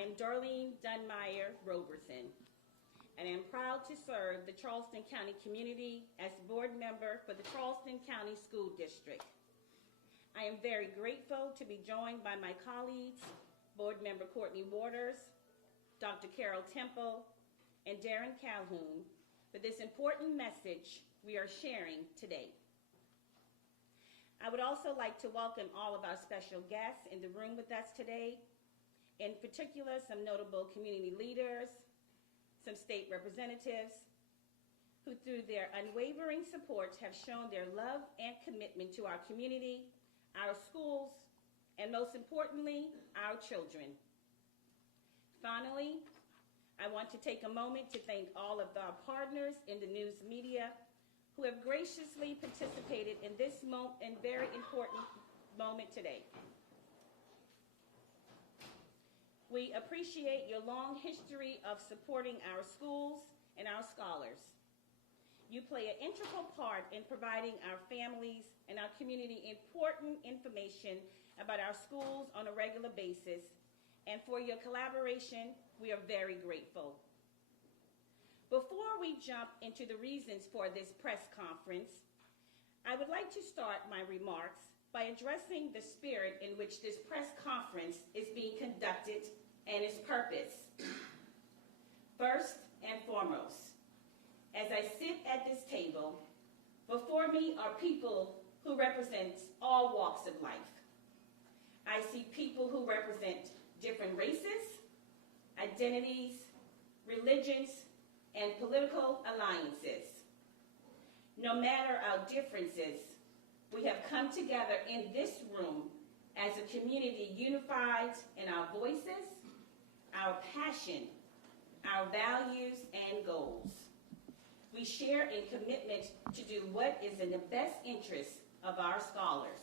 I am Darlene Dunmeyer Roberson, and I am proud to serve the Charleston County community as board member for the Charleston County School District. I am very grateful to be joined by my colleagues, Board Member Courtney Waters, Dr. Carol Temple, and Darren Calhoun for this important message we are sharing today. I would also like to welcome all of our special guests in the room with us today, in particular some notable community leaders, some state representatives, who through their unwavering support have shown their love and commitment to our community, our schools, and most importantly, our children. Finally, I want to take a moment to thank all of our partners in the news media who have graciously participated in this very important moment today. We appreciate your long history of supporting our schools and our scholars. You play an integral part in providing our families and our community important information about our schools on a regular basis, and for your collaboration, we are very grateful. Before we jump into the reasons for this press conference, I would like to start my remarks by addressing the spirit in which this press conference is being conducted and its purpose. First and foremost, as I sit at this table, before me are people who represent all walks of life. I see people who represent different races, identities, religions, and political alliances. No matter our differences, we have come together in this room as a community unified in our voices, our passion, our values, and goals. We share in commitment to do what is in the best interest of our scholars.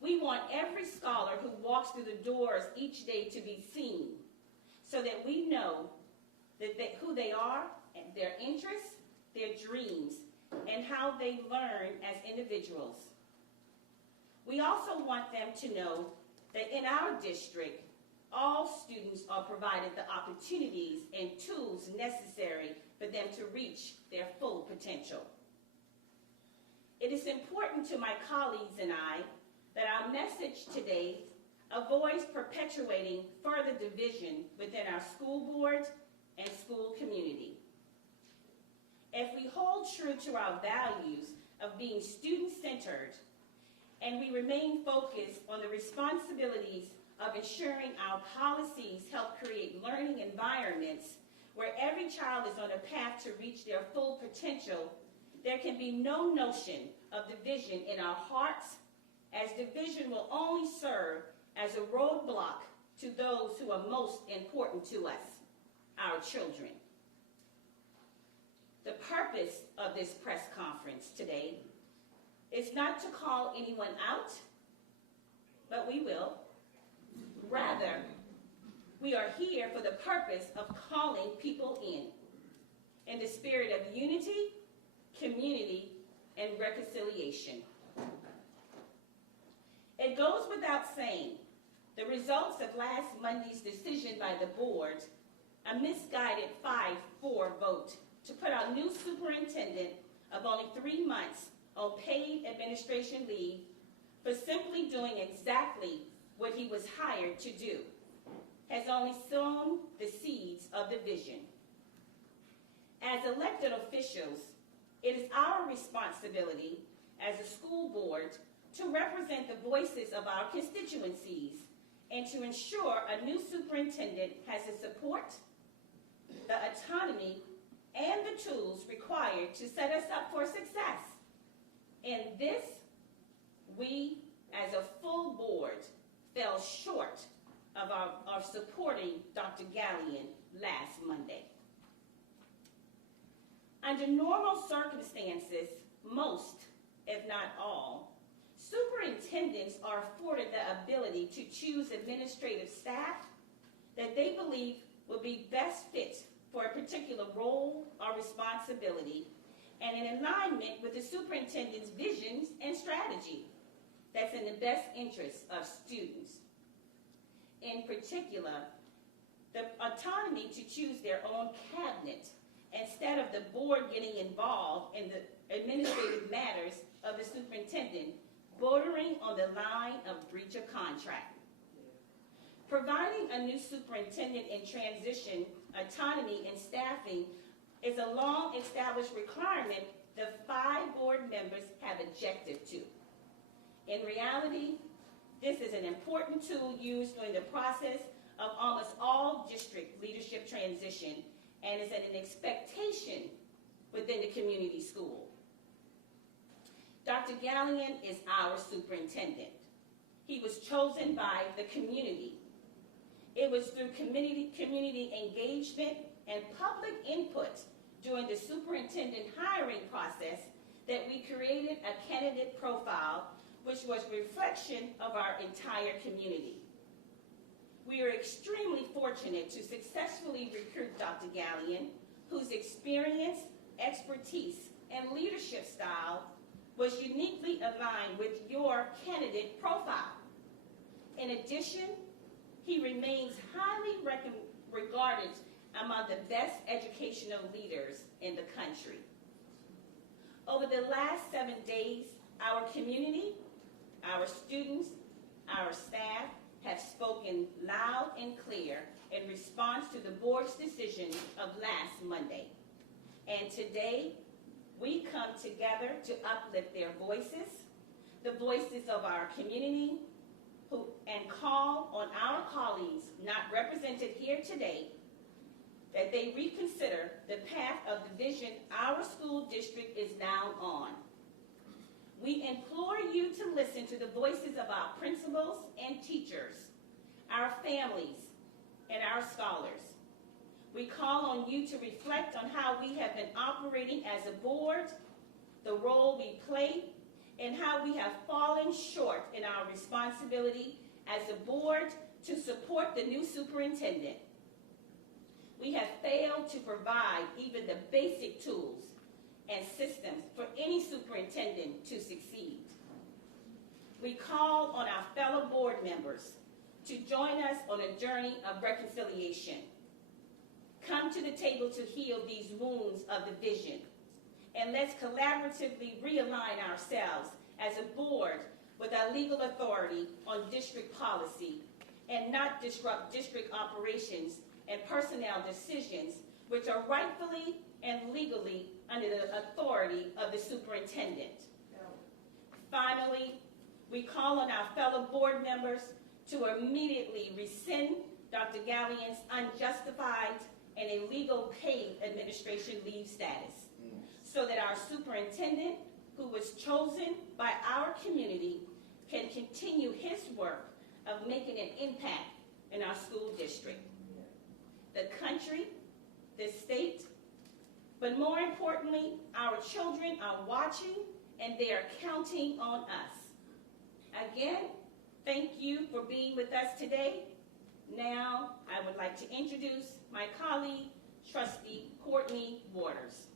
We want every scholar who walks through the doors each day to be seen so that we know who they are, and their interests, their dreams, and how they learn as individuals. We also want them to know that in our district, all students are provided the opportunities and tools necessary for them to reach their full potential. It is important to my colleagues and I that our message today avoids perpetuating further division within our school board and school community. If we hold true to our values of being student-centered and we remain focused on the responsibilities of ensuring our policies help create learning environments where every child is on a path to reach their full potential, there can be no notion of division in our hearts, as division will only serve as a roadblock to those who are most important to us, our children. The purpose of this press conference today is not to call anyone out, but we will. Rather, we are here for the purpose of calling people in the spirit of unity, community, and reconciliation. It goes without saying, the results of last Monday's decision by the board, a misguided 5-4 vote to put our new superintendent of only 3 months on paid administration leave for simply doing exactly what he was hired to do, has only sown the seeds of division. As elected officials, it is our responsibility as a school board to represent the voices of our constituencies and to ensure a new superintendent has the support, the autonomy, and the tools required to set us up for success. In this, we, as a full board, fell short of supporting Dr. Gallion last Monday. Under normal circumstances, most, if not all, superintendents are afforded the ability to choose administrative staff that they believe will be best fit for a particular role or responsibility and in alignment with the superintendent's visions and strategy that's in the best interest of students. in particular, the autonomy to choose their own cabinet instead of the board getting involved in the administrative matters of the superintendent, bordering on the line of breach of contract. Providing a new superintendent in transition autonomy and staffing is a long-established requirement the 5 board members have objected to. In reality, this is an important tool used during the process of almost all district leadership transition and is an expectation within the community school. Dr. Gallion is our superintendent. He was chosen by the community. It was through community engagement and public input during the superintendent hiring process that we created a candidate profile which was a reflection of our entire community. We are extremely fortunate to successfully recruit Dr. Gallion, whose experience, expertise, and leadership style was uniquely aligned with your candidate profile. In addition, he remains highly regarded among the best educational leaders in the country. Over the last 7 days, our community, our students, our staff have spoken loud and clear in response to the board's decision of last Monday. And today, we come together to uplift their voices, the voices of our community, and call on our colleagues not represented here today that they reconsider the path of the vision our school district is now on. We implore you to listen to the voices of our principals and teachers, our families, and our scholars. We call on you to reflect on how we have been operating as a board, the role we play, and how we have fallen short in our responsibility as a board to support the new superintendent. We have failed to provide even the basic tools and systems for any superintendent to succeed. We call on our fellow board members to join us on a journey of reconciliation. Come to the table to heal these wounds of division, and let's collaboratively realign ourselves as a board with our legal authority on district policy and not disrupt district operations and personnel decisions which are rightfully and legally under the authority of the superintendent. Finally, we call on our fellow board members to immediately rescind Dr. Gallion's unjustified and illegal paid administration leave status so that our superintendent, who was chosen by our community, can continue his work of making an impact in our school district, the country, the state, but more importantly, our children are watching and they are counting on us. Again, thank you for being with us today. Now, I would like to introduce my colleague, Trustee Courtney Waters.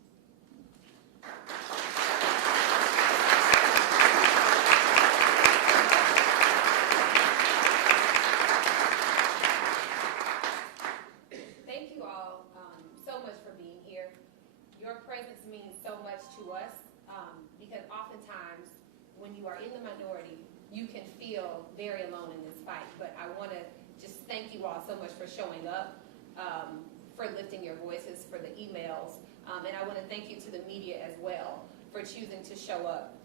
Thank you all so much for being here. Your presence means so much to us because oftentimes when you are in the minority, you can feel very alone in this fight. But I want to just thank you all so much for showing up, for lifting your voices, for the emails, and I want to thank you to the media as well for choosing to show up.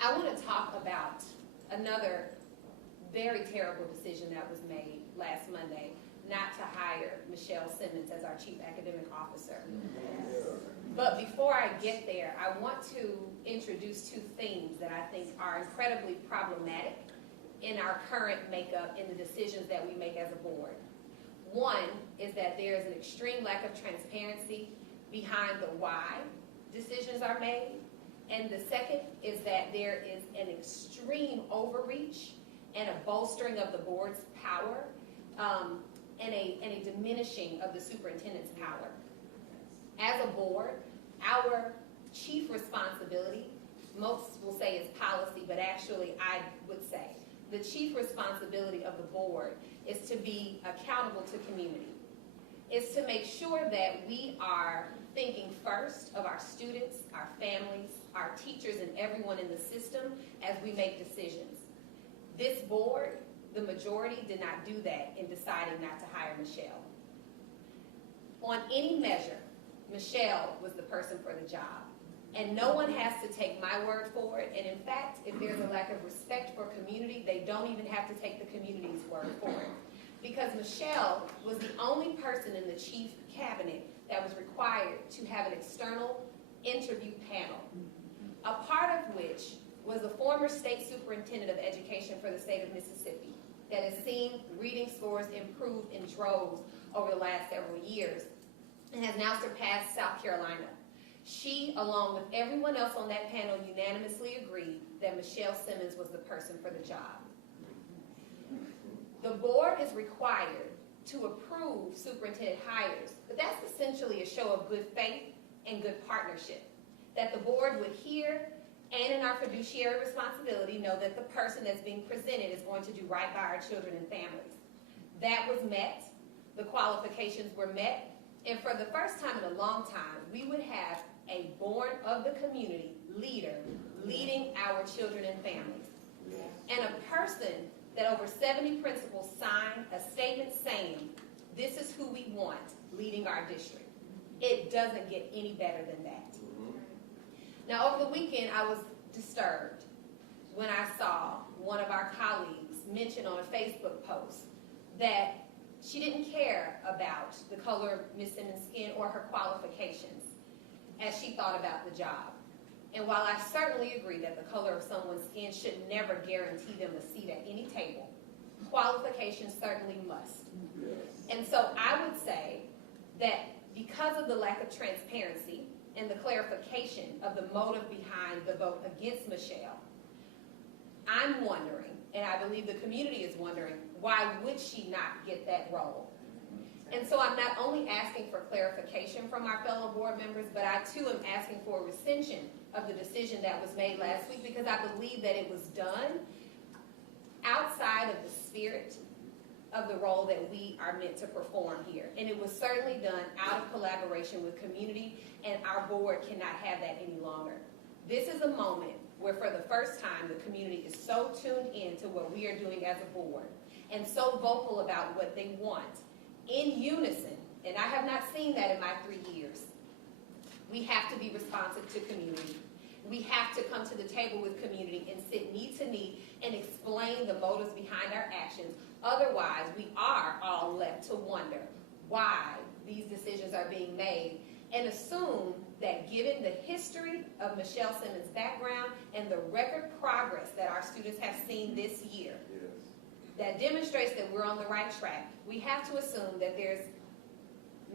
I want to talk about another very terrible decision that was made last Monday, not to hire Michelle Simmons as our Chief Academic Officer. But before I get there, I want to introduce two things that I think are incredibly problematic in our current makeup in the decisions that we make as a board. One is that there is an extreme lack of transparency behind the why decisions are made. And the second is that there is an extreme overreach and a bolstering of the board's power and a diminishing of the superintendent's power. As a board, our chief responsibility, most will say is policy, but actually I would say the chief responsibility of the board is to be accountable to community. It's to make sure that we are thinking first of our students, our families, our teachers, and everyone in the system as we make decisions. This board, the majority, did not do that in deciding not to hire Michelle. On any measure, Michelle was the person for the job. And no one has to take my word for it. And in fact, if there's a lack of respect for community, they don't even have to take the community's word for it. Because Michelle was the only person in the chief cabinet that was required to have an external interview panel, a part of which was a former state superintendent of education for the state of Mississippi that has seen reading scores improve in droves over the last several years and has now surpassed South Carolina. She, along with everyone else on that panel, unanimously agreed that Michelle Simmons was the person for the job. The board is required to approve superintendent hires, but that's essentially a show of good faith and good partnership, that the board would hear and in our fiduciary responsibility know that the person that's being presented is going to do right by our children and families. That was met, the qualifications were met, and for the first time in a long time, we would have a born of the community leader leading our children and families. And a person that over 70 principals signed a statement saying, this is who we want leading our district. It doesn't get any better than that. Now, over the weekend, I was disturbed when I saw one of our colleagues mention on a Facebook post that she didn't care about the color of Ms. Simmons' skin or her qualifications as she thought about the job. And while I certainly agree that the color of someone's skin should never guarantee them a seat at any table, qualifications certainly must. And so I would say that because of the lack of transparency and the clarification of the motive behind the vote against Michelle, I'm wondering, and I believe the community is wondering, why would she not get that role? And so I'm not only asking for clarification from our fellow board members, but I too am asking for a rescission of the decision that was made last week, because I believe that it was done outside of the spirit of the role that we are meant to perform here. And it was certainly done out of collaboration with community, and our board cannot have that any longer. This is a moment where for the first time the community is so tuned in to what we are doing as a board and so vocal about what they want in unison, and I have not seen that in my 3 years. We have to be responsive to community. We have to come to the table with community and sit knee to knee and explain the motives behind our actions. Otherwise, we are all left to wonder why these decisions are being made and assume that given the history of Michelle Simmons' background and the record progress that our students have seen this year, that demonstrates that we're on the right track, we have to assume that there's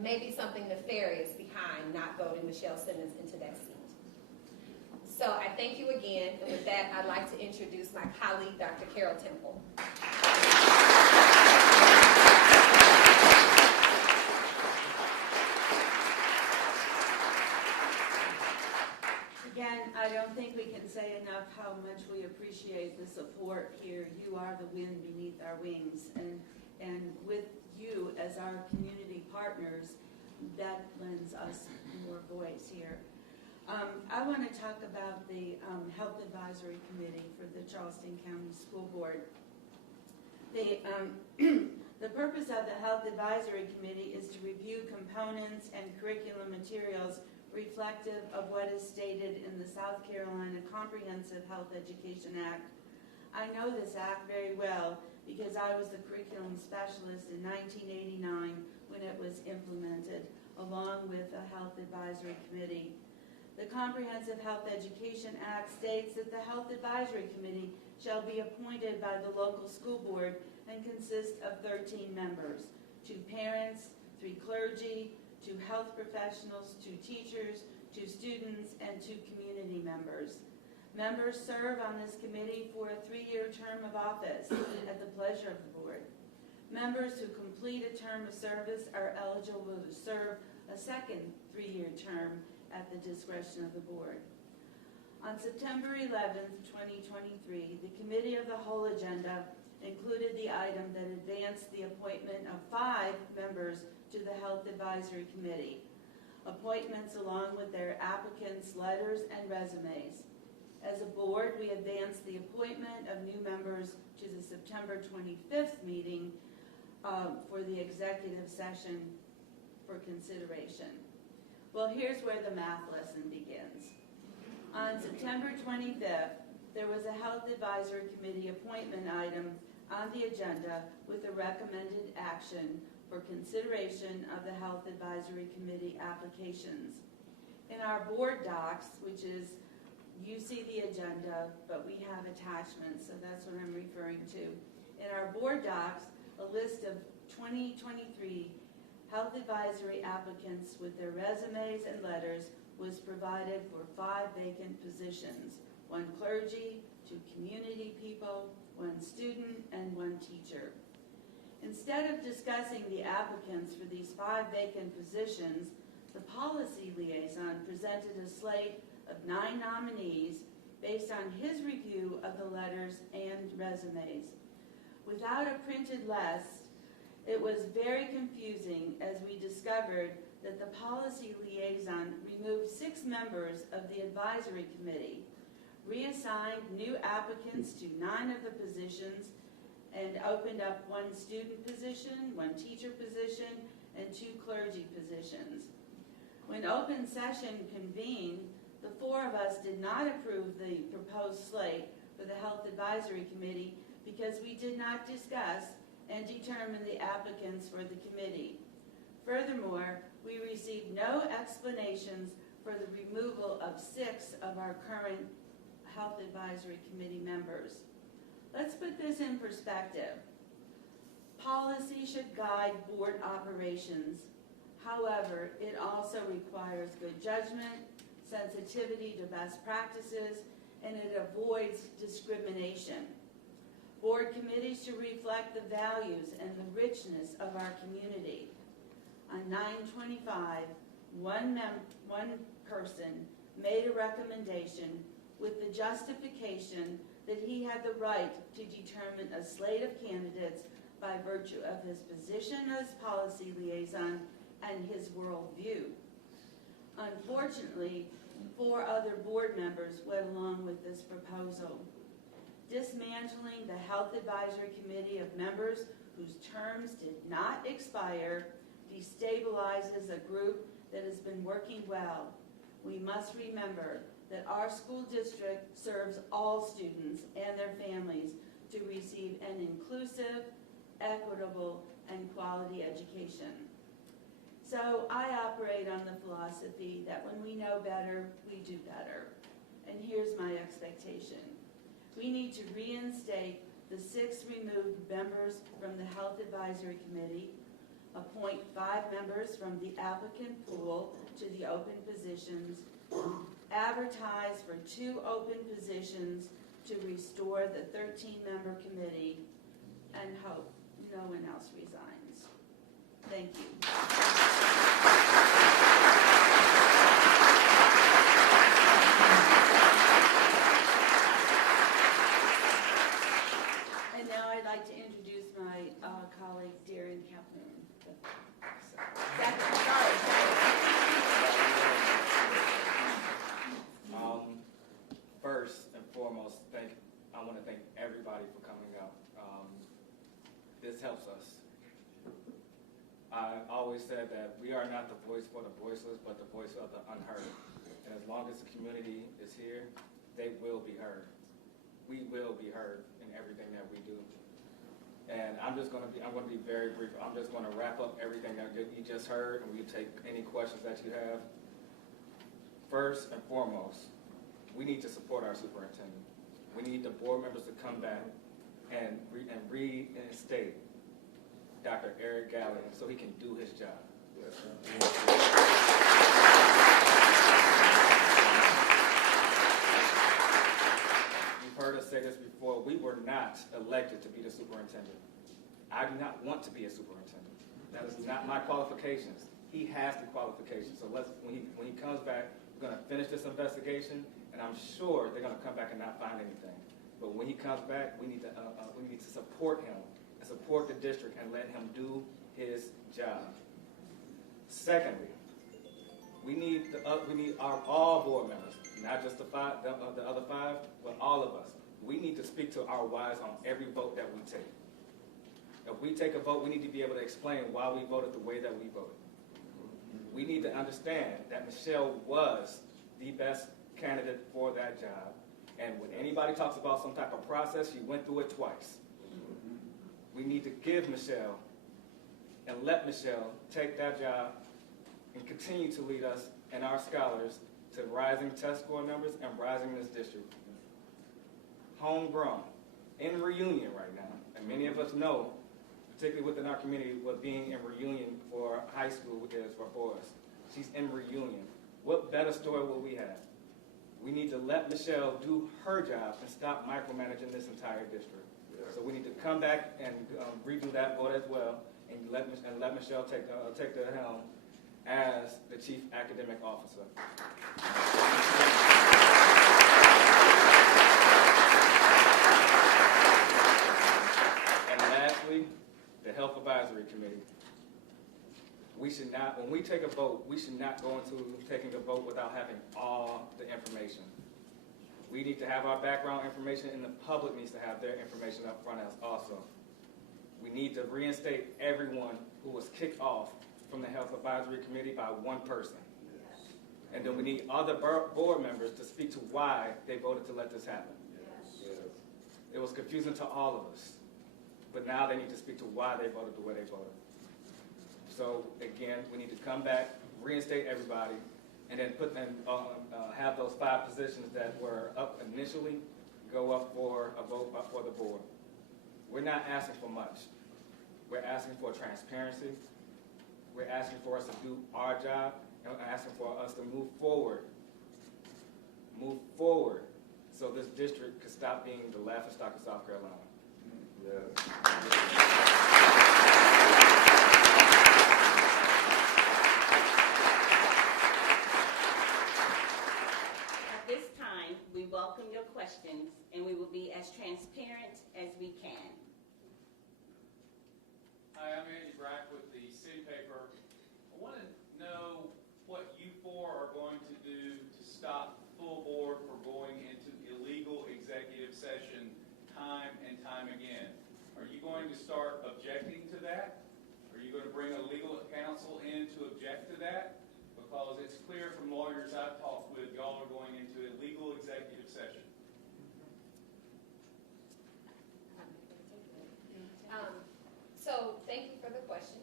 maybe something nefarious behind not voting Michelle Simmons into that seat. So I thank you again, and with that, I'd like to introduce my colleague, Dr. Carol Temple. Again, I don't think we can say enough how much we appreciate the support here. You are the wind beneath our wings, and with you as our community partners, that lends us more voice here. I want to talk about the Health Advisory Committee for the Charleston County School Board. The purpose of the Health Advisory Committee is to review components and curriculum materials reflective of what is stated in the South Carolina Comprehensive Health Education Act. I know this act very well because I was the curriculum specialist in 1989 when it was implemented, along with a Health Advisory Committee. The Comprehensive Health Education Act states that the Health Advisory Committee shall be appointed by the local school board and consist of 13 members, 2 parents, 3 clergy, 2 health professionals, 2 teachers, 2 students, and 2 community members. Members serve on this committee for a 3-year term of office at the pleasure of the board. Members who complete a term of service are eligible to serve a second 3-year term at the discretion of the board. On September 11th, 2023, the Committee of the Whole agenda included the item that advanced the appointment of 5 members to the Health Advisory Committee. Appointments along with their applicants' letters and resumes. As a board, we advanced the appointment of new members to the September 25th meeting for the executive session for consideration. Well, here's where the math lesson begins. On September 25th, there was a Health Advisory Committee appointment item on the agenda with a recommended action for consideration of the Health Advisory Committee applications. In our board docs, which is, you see the agenda, but we have attachments, so that's what I'm referring to. In our board docs, a list of 2023 Health Advisory applicants with their resumes and letters was provided for 5 vacant positions, 1 clergy, 2 community people, 1 student, and 1 teacher. Instead of discussing the applicants for these 5 vacant positions, the policy liaison presented a slate of 9 nominees based on his review of the letters and resumes. Without a printed list, it was very confusing as we discovered that the policy liaison removed 6 members of the advisory committee, reassigned new applicants to 9 of the positions, and opened up 1 student position, 1 teacher position, and 2 clergy positions. When open session convened, the 4 of us did not approve the proposed slate for the Health Advisory Committee because we did not discuss and determine the applicants for the committee. Furthermore, we received no explanations for the removal of 6 of our current Health Advisory Committee members. Let's put this in perspective. Policy should guide board operations. However, it also requires good judgment, sensitivity to best practices, and it avoids discrimination. Board committees should reflect the values and the richness of our community. On 9/25, one person made a recommendation with the justification that he had the right to determine a slate of candidates by virtue of his position as policy liaison and his worldview. Unfortunately, 4 other board members went along with this proposal. Dismantling the Health Advisory Committee of members whose terms did not expire destabilizes a group that has been working well. We must remember that our school district serves all students and their families to receive an inclusive, equitable, and quality education. So I operate on the philosophy that when we know better, we do better. And here's my expectation. We need to reinstate the 6 removed members from the Health Advisory Committee, appoint 5 members from the applicant pool to the open positions, advertise for 2 open positions to restore the 13-member committee, and hope no one else resigns. Thank you. And now I'd like to introduce my colleague, Darren Calhoun. First and foremost, I want to thank everybody for coming out. This helps us. I always said that we are not the voice for the voiceless, but the voice of the unheard. And as long as the community is here, they will be heard. We will be heard in everything that we do. And I'm going to be very brief. I'm just going to wrap up everything that you just heard, and we take any questions that you have. First and foremost, we need to support our superintendent. We need the board members to come back and reinstate Dr. Eric Gallion so he can do his job. Yes, you've heard us say this before. We were not elected to be the superintendent. I do not want to be a superintendent. That is not my qualifications. He has the qualifications. So when he comes back, we're going to finish this investigation, and I'm sure they're going to come back and not find anything. But when he comes back, we need to support him and support the district and let him do his job. Secondly, we need all board members, not just the other five, but all of us. We need to speak to our wives on every vote that we take. If we take a vote, we need to be able to explain why we voted the way that we voted. We need to understand that Michelle was the best candidate for that job. And when anybody talks about some type of process, she went through it twice. We need to give Michelle and let Michelle take that job and continue to lead us and our scholars to rising test score numbers and rising in this district. Homegrown, in reunion right now, and many of us know, particularly within our community, what being in reunion for high school is for us. She's in reunion. What better story will we have? We need to let Michelle do her job and stop micromanaging this entire district. So we need to come back and redo that vote as well, and let Michelle take the helm as the Chief Academic Officer. And lastly, the Health Advisory Committee. We should not, when we take a vote, we should not go into taking a vote without having all the information. We need to have our background information, and the public needs to have their information up front also. We need to reinstate everyone who was kicked off from the Health Advisory Committee by one person. And then we need other board members to speak to why they voted to let this happen. It was confusing to all of us. But now they need to speak to why they voted the way they voted. So again, we need to come back, reinstate everybody, and then have those 5 positions that were up initially go up for a vote for the board. We're not asking for much. We're asking for transparency. We're asking for us to do our job, and we're asking for us to move forward. Move forward so this district could stop being the laughingstock of South Carolina. At this time, we welcome your questions, and we will be as transparent as we can. Hi, I'm Andy Brack with the City Paper. I want to know what you four are going to do to stop the full board from going into illegal executive session time and time again. Are you going to start objecting to that? Are you going to bring a legal counsel in to object to that? Because it's clear from lawyers I've talked with, y'all are going into illegal executive session. So thank you for the question.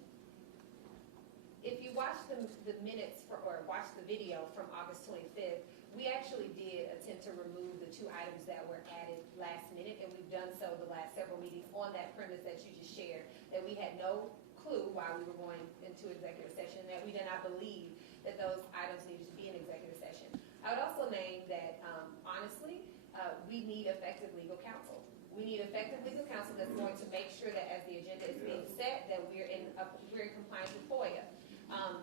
If you watch the minutes or watch the video from August 25th, we actually did attempt to remove the 2 items that were added last minute, and we've done so the last several meetings on that premise that you just shared, that we had no clue why we were going into executive session, that we did not believe that those items needed to be in executive session. I would also name that, honestly, we need effective legal counsel. We need effective legal counsel that's going to make sure that as the agenda is being set, that we're in compliance with FOIA.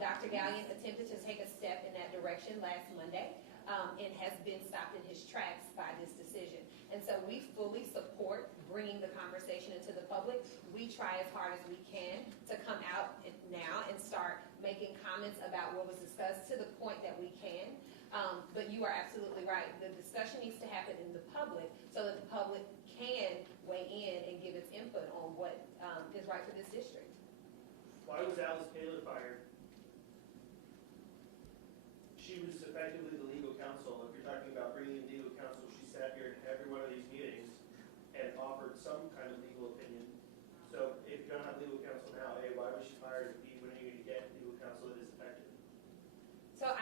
Dr. Gallion attempted to take a step in that direction last Monday and has been stopped in his tracks by this decision. And so we fully support bringing the conversation into the public. We try as hard as we can to come out now and start making comments about what was discussed to the point that we can. But you are absolutely right. The discussion needs to happen in the public so that the public can weigh in and give its input on what is right for this district. Why was Alice Taylor fired? She was effectively the legal counsel. If you're talking about bringing in legal counsel, she sat here at every one of these meetings and offered some kind of legal opinion. So if you don't have legal counsel now, A, why was she fired? B, when are you going to get legal counsel that is effective? So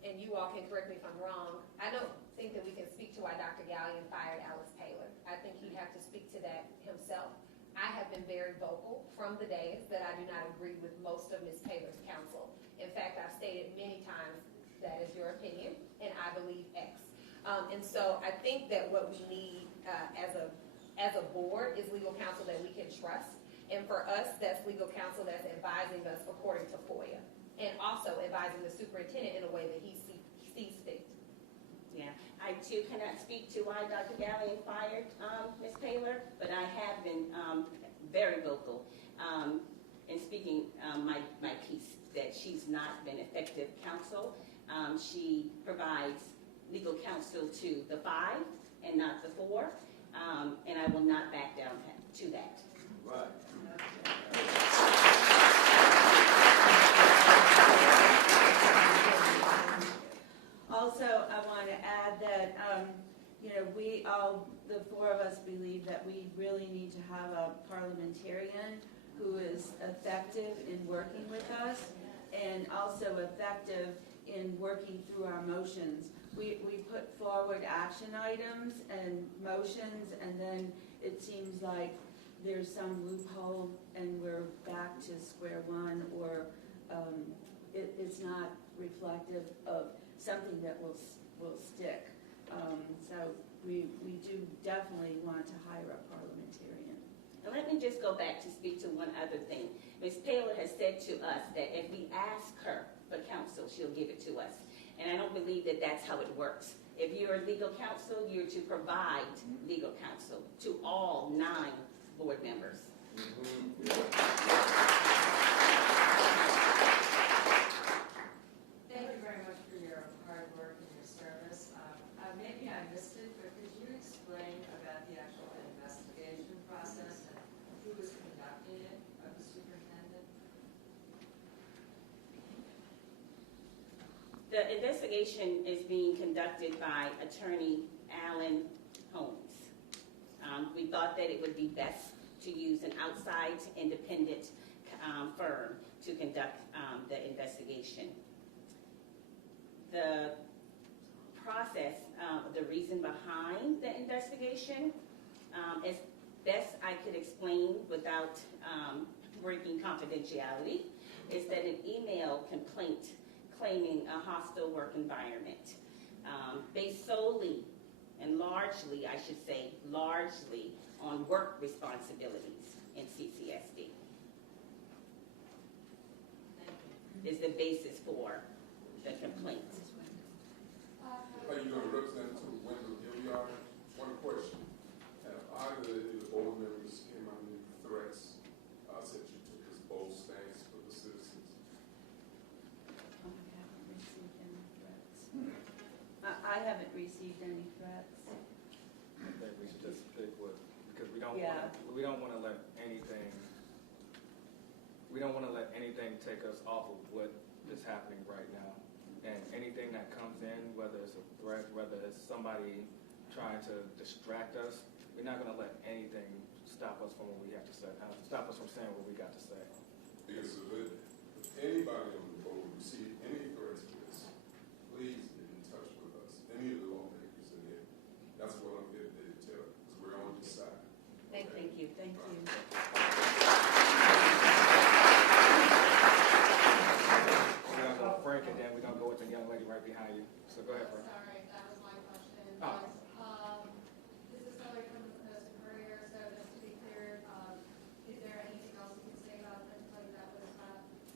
and you all can correct me if I'm wrong, I don't think that we can speak to why Dr. Gallion fired Alice Taylor. I think he'd have to speak to that himself. I have been very vocal from the days that I do not agree with most of Ms. Taylor's counsel. In fact, I've stated many times that is your opinion, and I believe X. And so I think that what we need as a board is legal counsel that we can trust. And for us, that's legal counsel that's advising us according to FOIA, and also advising the superintendent in a way that he sees fit. Yeah, I I too cannot speak to why Dr. Gallion fired Ms. Taylor, but I have been very vocal in speaking my piece that she's not been effective counsel. She provides legal counsel to the 5 and not the 4, and I will not back down to that. Right. Also, I want to add that, we all, the 4 of us believe that we really need to have a parliamentarian who is effective in working with us and also effective in working through our motions. We put forward action items and motions, and then it seems like there's some loophole and we're back to square one, or it's not reflective of something that will stick. So we do definitely want to hire a parliamentarian. And let me just go back to speak to one other thing. Ms. Taylor has said to us that if we ask her for counsel, she'll give it to us. And I don't believe that that's how it works. If you're a legal counsel, you're to provide legal counsel to all 9 board members. Thank you very much for your hard work and your service. Maybe I missed it, but could you explain about the actual investigation process and who was conducting it of the superintendent? The investigation is being conducted by Attorney Alan Holmes. We thought that it would be best to use an outside independent firm to conduct the investigation. The process, the reason behind the investigation, as best I could explain without breaking confidentiality, is that an email complaint claiming a hostile work environment based solely and largely, I should say, largely on work responsibilities in CCSD is the basis for the complaint. Are you going to represent to Wendell Gilliard? One question. Have either of the board members came under any threats since you took this bold stance for the citizens? I haven't received any threats. I haven't received any threats. I think we should just stick with, because we don't want to let anything take us off of what is happening right now. And anything that comes in, whether it's a threat, whether it's somebody trying to distract us, we're not going to let anything stop us from what we have to say, stop us from saying what we got to say. Because if anybody on the board received any threats for this, please get in touch with us. Any of the lawmakers in here. That's what I'm here today to tell, because we're on this side. Thank you. Thank you. We're going to go Frank, and then we're going to go with the young lady right behind you. So go ahead, Frank. Sorry, that was my question. Oh. This is Hillary from the Courier, so just to be clear, is there anything else you can say about this, like that was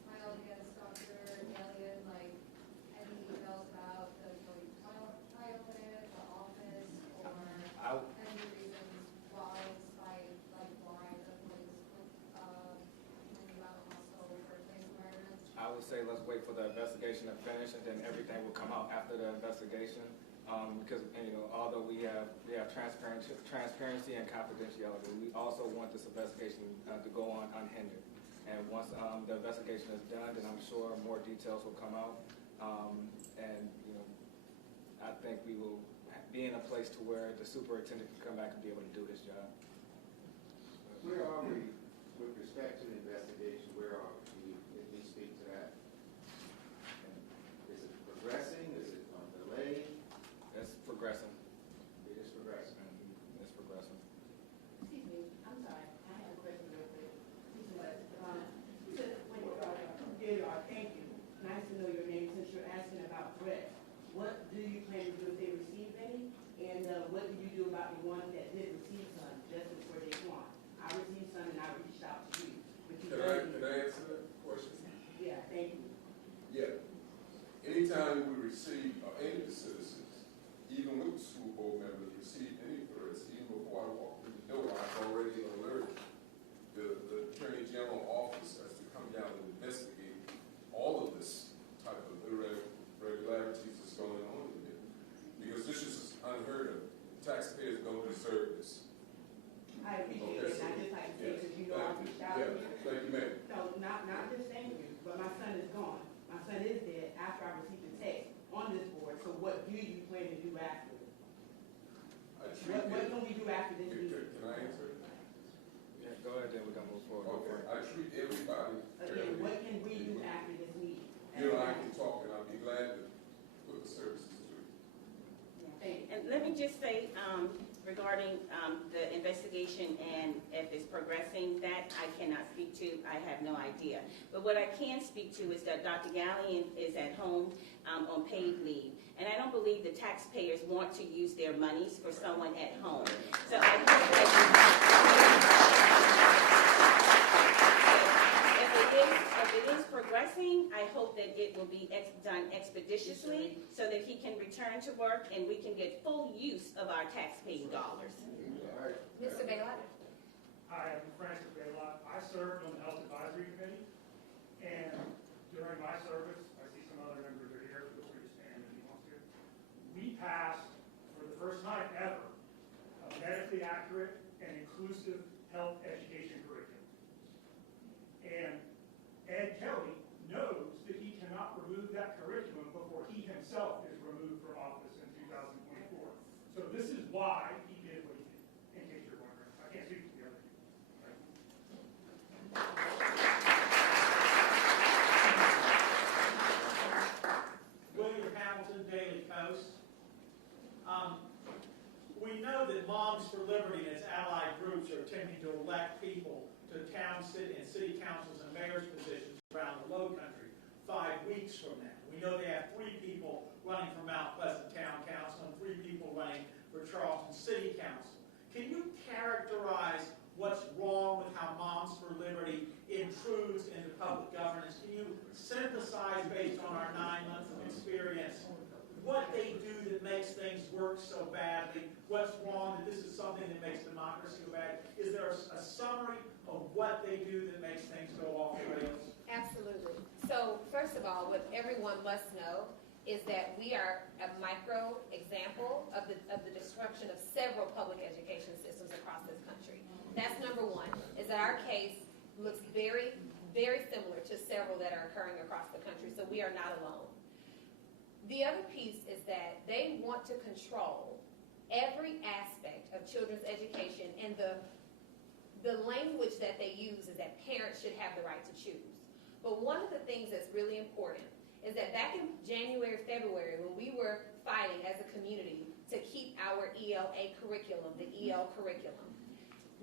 filed against Dr. Gallion, like any details about the childhood, the office, or any reasons why, despite why the police complaining about hostile workplace environments? I would say let's wait for the investigation to finish, and then everything will come out after the investigation. Because although we have transparency and confidentiality, we also want this investigation to go on unhindered. And once the investigation is done, then I'm sure more details will come out. I think we will be in a place to where the superintendent can come back and be able to do his job. Where are we with respect to the investigation? Where are we? Can you speak to that? And is it progressing? Is it on delay? It's progressing. It is progressing. It's progressing. Excuse me, I'm sorry, I have a question real quick. Thank you. Nice to know your name since you're asking about threats. What do you plan to do if they receive any? And what do you do about the ones that did receive some just before they want? I received some and I reached out to you. But you Can I I received a text on this board, so what do you plan to do after? What can we do after this meeting? Can I answer? Yeah, go ahead, then we're gonna move forward. Okay, I treat everybody Again, what can we do after this meeting? You know, I can talk, and I'll be glad to put the services through. Thank you. And let me just say, regarding the investigation and if it's progressing, that I cannot speak to. I have no idea. But what I can speak to is that Dr. Gallion is at home on paid leave. And I don't believe the taxpayers want to use their monies for someone at home. So I hope that if it is progressing, I hope that it will be done expeditiously so that he can return to work and we can get full use of our taxpaying dollars. Mr. Baylock? Hi, I'm Francis Baylock. I served on the Health Advisory Committee, and during my service, I see some other members are here, feel free to stand if you want to. We passed, for the first time ever, a medically accurate and inclusive health education curriculum. And Ed Kelly knows that he cannot remove that curriculum before he himself is removed from office in 2024. So this is why he did what he did, in case you're wondering. I can't speak for the other people. William Hamilton, Daily Post. We know that Moms for Liberty and its allied groups are attempting to elect people to town, city, and city councils and mayor's positions around the Low Country 5 weeks from now. We know they have 3 people running for Mount Pleasant Town Council and 3 people running for Charleston City Council. Can you characterize what's wrong with how Moms for Liberty intrudes into public governance? Can you synthesize, based on our 9 months of experience, what they do that makes things work so badly? What's wrong that this is something that makes democracy go bad? Is there a summary of what they do that makes things go off the rails? Absolutely. So first of all, what everyone must know is that we are a micro example of the destruction of several public education systems across this country. That's number one, is that our case looks very, very similar to several that are occurring across the country, so we are not alone. The other piece is that they want to control every aspect of children's education, and the language that they use is that parents should have the right to choose. But one of the things that's really important is that back in January, February, when we were fighting as a community to keep our ELA curriculum, the EL curriculum,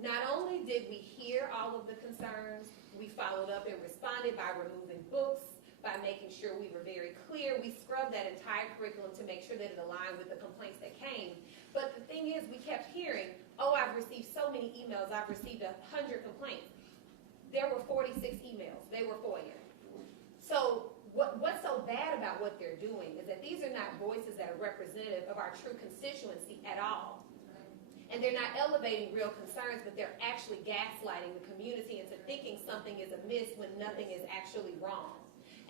not only did we hear all of the concerns, we followed up and responded by removing books, by making sure we were very clear. We scrubbed that entire curriculum to make sure that it aligned with the complaints that came. But the thing is, we kept hearing, oh, I've received so many emails, I've received 100 complaints. There were 46 emails. They were FOIA. So what's so bad about what they're doing is that these are not voices that are representative of our true constituency at all. And they're not elevating real concerns, but they're actually gaslighting the community into thinking something is amiss when nothing is actually wrong.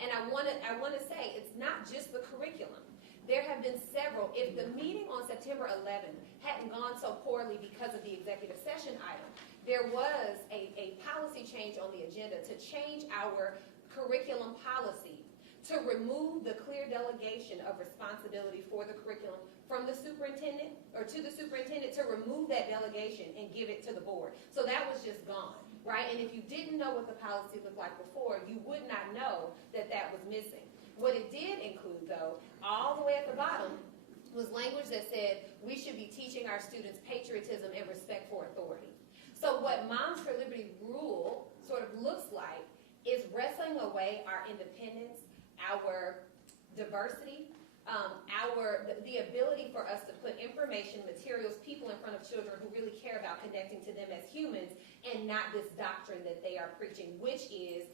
And I want to say, it's not just the curriculum. There have been several. If the meeting on September 11th hadn't gone so poorly because of the executive session item, there was a policy change on the agenda to change our curriculum policy to remove the clear delegation of responsibility for the curriculum from the superintendent, or to the superintendent, to remove that delegation and give it to the board. So that was just gone. Right? And if you didn't know what the policy looked like before, you would not know that that was missing. What it did include, though, all the way at the bottom, was language that said we should be teaching our students patriotism and respect for authority. So what Moms for Liberty rule sort of looks like is wrestling away our independence, our diversity, the ability for us to put information, materials, people in front of children who really care about connecting to them as humans, and not this doctrine that they are preaching, which is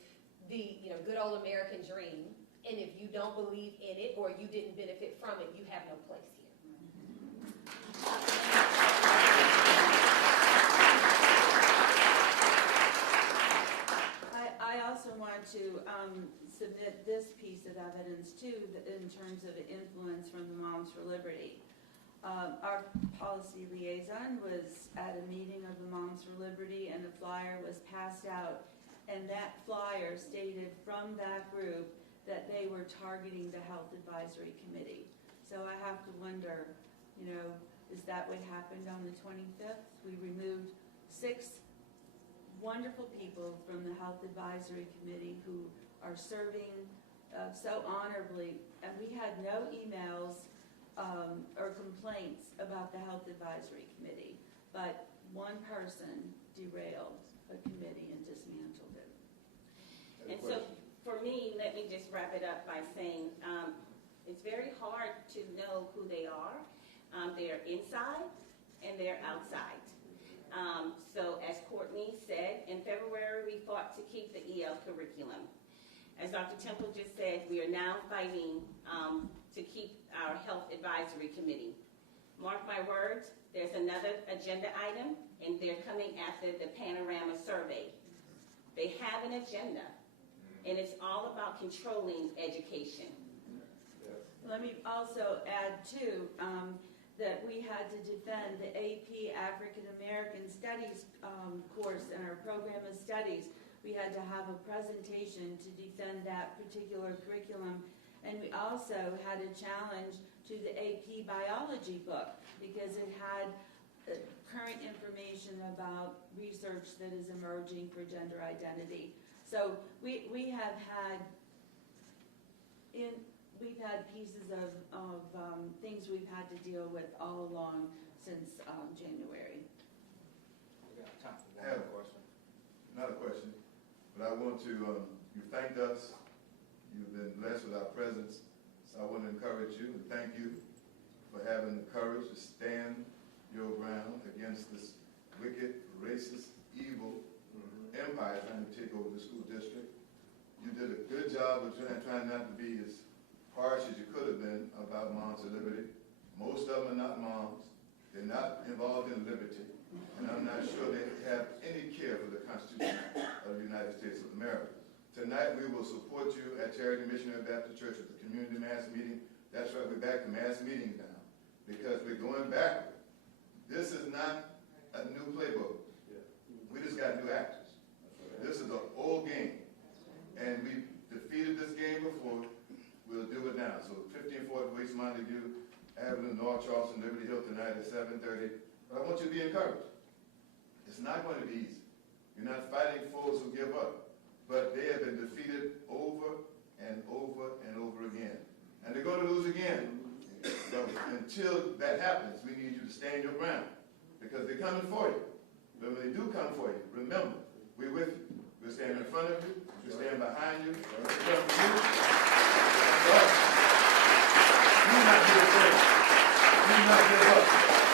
the good old American dream. And if you don't believe in it or you didn't benefit from it, you have no place here. I also want to submit this piece of evidence too, in terms of influence from the Moms for Liberty. Our policy liaison was at a meeting of the Moms for Liberty, and a flyer was passed out, and that flyer stated from that group that they were targeting the Health Advisory Committee. So I have to wonder, is that what happened on the 25th? We removed 6 wonderful people from the Health Advisory Committee who are serving so honorably, and we had no emails or complaints about the Health Advisory Committee, but one person derailed a committee and dismantled it. And so for me, let me just wrap it up by saying it's very hard to know who they are. They're inside and they're outside. So as Courtney said, in February we fought to keep the EL curriculum. As Dr. Temple just said, we are now fighting to keep our Health Advisory Committee. Mark my words, there's another agenda item, and they're coming after the Panorama Survey. They have an agenda, and it's all about controlling education. Let me also add, too, that we had to defend the AP African American Studies course in our program of studies. We had to have a presentation to defend that particular curriculum. And we also had a challenge to the AP Biology book because it had current information about research that is emerging for gender identity. So we have had we've had pieces of things we've had to deal with all along since January. We got time for I have one question. Not a question, but I want to, you thanked us. You've been blessed with our presence. So I want to encourage you and thank you for having the courage to stand your ground against this wicked, racist, evil empire trying to take over the school district. You did a good job of trying not to be as harsh as you could have been about Moms of Liberty. Most of them are not moms. They're not involved in liberty. And I'm not sure they have any care for the Constitution of the United States of America. Tonight we will support you at Charity Missionary Baptist Church at the community mass meeting. That's right, we're back to mass meetings now because we're going backward. This is not a new playbook. We just got new actors. This is an old game. And we defeated this game before. We'll do it now. So 1540 West Montague Avenue, North Charleston, Liberty Hill tonight at 7:30. But I want you to be encouraged. It's not going to be easy. You're not fighting foes who give up. But they have been defeated over and over and over again. And they're going to lose again. But until that happens, we need you to stand your ground. Because they're coming for you. But when they do come for you, remember, we're with you. We'll stand in front of you. We'll stand behind you. We'll stand for you. Do not be afraid. Do not give up.